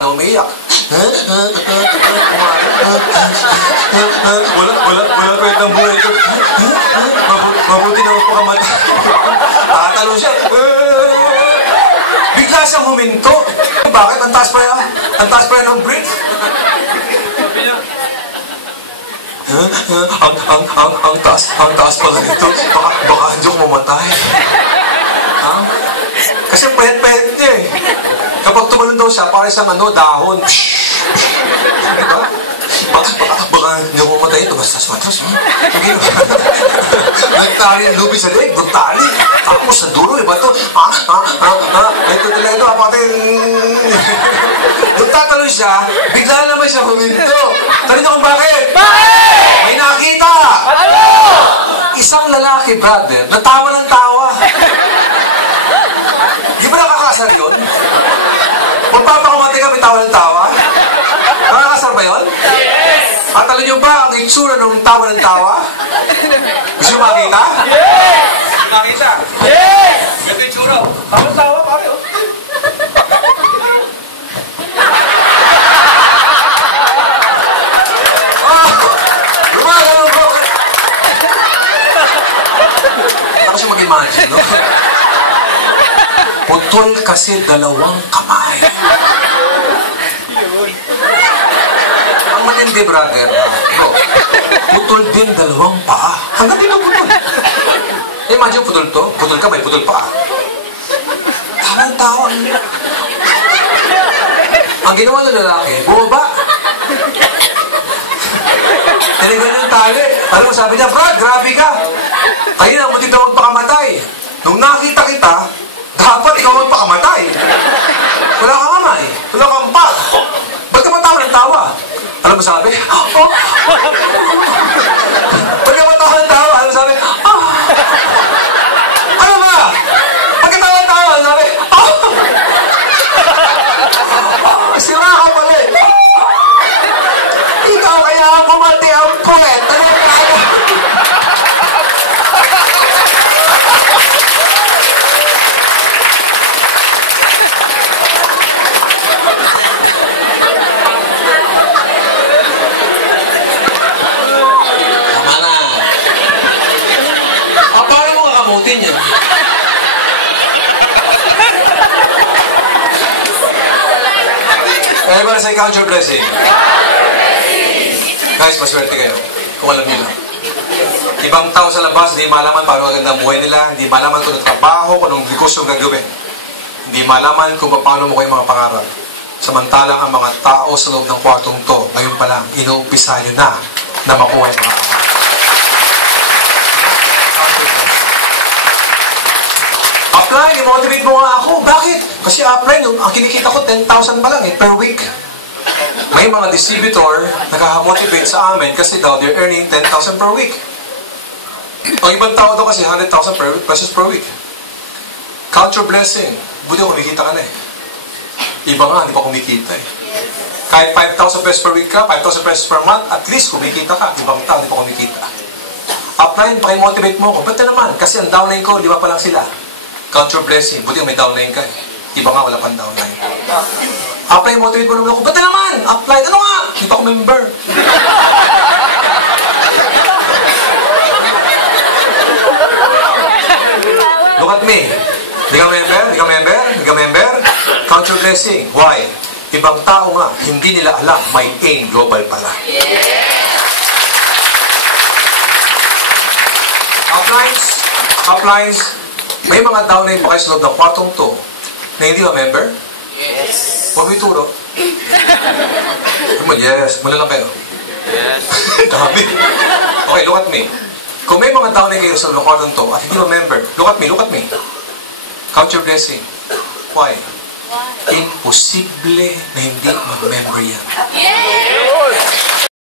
umiiyak. Wala kwentang buhay ko. Mabuti na magpakamatay. Tatalo siya. Bigla siyang huminto. Bakit? Ang taas pa yan. Ang taas pa yan ng breath. Ang taas pala nito. Baka hindi ko mamatay. Kasi payat-payat niya eh. Kapag tumalon daw siya, para isang dahon. Diba? Baka hindi ako mamatay ito. Basta matras. Nagtali ang lubi sa leg. Nagtali. Tapos sa dulo, iba ito. Ito talaga, apatay. Nagtatalo siya, bigla naman siya huminto. Tanong niyo kung bakit? Bakit? May nakita. Ano? Isang lalaki, brother, natawa ng tawa. Di ba nakakasar yun? Magpapakamatay ka, may tawa ng tawa? Nakakasar ba yun? Yes! At alam niyo ba ang itsura ng tawa ng tawa? Gusto niyo makita? Yes! Nakita? Yes! Ito itsura. Tawa ng tawa, pare. Lumagal bro. Ako siya mag-imagine, no? Putol kasi dalawang kamay. Ang matindi, brother. Bro, putol din dalawang paa. Hanggang dito putol. Imagine putol to. Putol ka, may putol paa. Tawang-tawang. Ang ginawa ng lalaki, bumaba. Tinignan yung tali. Alam mo, sabi niya, Brad, grabe ka. Kayo na, muti daw magpakamatay. Nung nakita kita, dapat ikaw magpakamatay. Wala kang kamay. Wala kang pa. Ba't ka matawa ng tawa? Alam mo sabi? Ba't ka matawa ng tawa? Alam mo sabi? Ano ba? Ba't ka tawa ng tawa? Alam mo sabi? Sira ka pala eh. Ikaw kaya ang pumati ang pulet. Ano yung kaya? Yun. Kaya ba sa count your blessing? Guys, maswerte kayo. Kung alam nyo lang. Ibang tao sa labas, hindi malaman paano maganda ang buhay nila, hindi malaman kung anong trabaho, kung anong negosyo gagawin. Hindi malaman kung paano mo kayo mga pangarap. Samantalang ang mga tao sa loob ng kwartong to, ngayon pa lang, inuumpisa nyo na makuha yung mga pangarap. Apply, i-motivate mo nga ako. Bakit? Kasi apply, ang kinikita ko 10,000 pa lang per week. May mga distributor nakamotivate sa amin kasi daw they're earning 10,000 per week. Ang ibang tao daw kasi 100,000 pesos per week. Culture blessing. Buti kumikita ka na eh. Iba nga, hindi pa kumikita eh. Kahit 5,000 pesos per week ka, 5,000 pesos per month, at least kumikita ka. Ibang tao, hindi pa kumikita. Apply, pakimotivate mo ako. Ba't na naman? Kasi ang downline ko, 5 pa lang sila. Culture blessing. Buti may downline ka eh. Iba nga, wala pang downline. Apply, motivate mo naman ako. Ba't na naman? Apply. Ano nga? Hindi pa ako member. Look at me. Hindi ka member? Hindi ka member? Hindi ka member? Culture blessing. Why? Ibang tao nga, hindi nila alam may aim global pala. Uplines. May mga downline pa kayo sa loob ng kwartong to na hindi ba member? Yes. Huwag mo ituro. Yes. Muna lang kayo. Yes. Dami. Okay, look at me. Kung may mga downline kayo sa loob ng kwartong to at hindi ba member, look at me. Count your blessing. Why? Imposible na hindi mag-member yan. Yes.